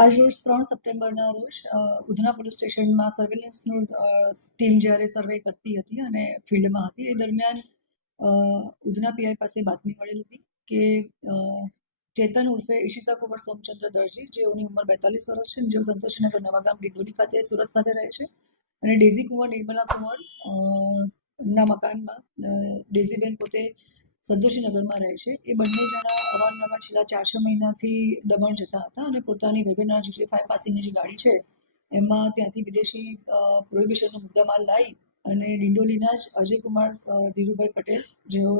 આજ રોજ 3 સપ્ટેમ્બરના રોજ ઉધના પોલીસ સ્ટેશનમાં સર્વેલન્સનું ટીમ જ્યારે સર્વે કરતી હતી અને ફિલ્ડમાં હતી એ દરમિયાન ઉધના પીઆઈ પાસે બાતમી મળેલી હતી કે ચેતન ઉર્ફે ઈશિતા કુંવર સોમચંદ્ર દરજી, જેઓની ઉંમર 42 વર્ષ છે, જેઓ સંતોષીનગર નવાગામ ડિંડોલી ખાતે સુરત ખાતે રહે છે, અને ડેઝી કુંવર નિર્મલા કુંવર ના મકાનમાં ડેઝીબેન પોતે સંતોષીનગરમાં રહે છે. એ બંને જણા અવારનવાર છેલ્લા 4-6 મહિનાથી દમણ જતા હતા અને પોતાની વેગનઆર GT5 પાસિંગની જે ગાડી છે એમાં ત્યાંથી વિદેશી પ્રોહિબિશનનો મુદ્દામાલ લાવી અને ડિંડોલીના જ અજયકુમાર ધીરુભાઈ પટેલ, જેઓ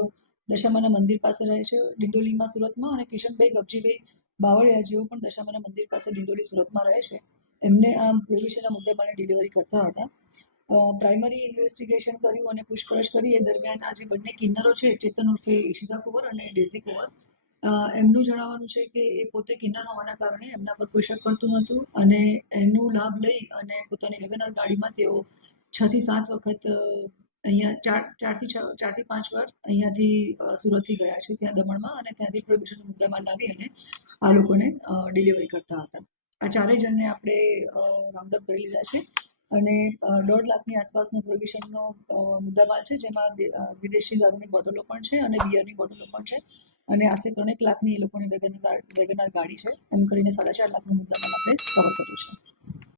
દશામાના મંદિર પાસે રહે છે ડિંડોલીમાં સુરતમાં, અને કિશનભાઈ ગબજીભાઈ બાવળિયા, જેઓ પણ દશામાના મંદિર પાસે ડિંડોલી સુરતમાં રહે છે, એમને આ પ્રોહિબિશનના મુદ્દામાલની ડિલિવરી કરતા હતા. પ્રાઇમરી ઇન્વેસ્ટિગેશન કર્યું અને પૂછપરછ કરી એ દરમિયાન આ જે બંને કિન્નરો છે, ચેતન ઉર્ફે ઈશિતા કુંવર અને ડેઝી કુંવર, એમનું જણાવવાનું છે કે એ પોતે કિન્નર હોવાના કારણે એમના પર કોઈ શક કરતું નહોતું અને એનો લાભ લઈ અને પોતાની વેગનઆર ગાડીમાં તેઓ 6 થી 7 વખત અહીંયા 4 થી 5 વાર અહીંયાથી સુરતથી ગયા છે ત્યાં દમણમાં, અને ત્યાંથી પ્રોહિબિશનનો મુદ્દામાલ લાવી અને આ લોકોને ડિલિવરી કરતા હતા. આ ચારેય જણને આપણે રાઉન્ડ અપ કરી લીધા છે અને 1.5 લાખની આસપાસનો પ્રોહિબિશનનો મુદ્દામાલ છે, જેમાં વિદેશી દારૂની બોટલો પણ છે અને બિયરની બોટલો પણ છે, અને આશરે 3 લાખની એ લોકોની વેગનઆર ગાડી છે. એમ કરીને 4.5 લાખનો મુદ્દામાલ આપણે કવર કર્યું છે.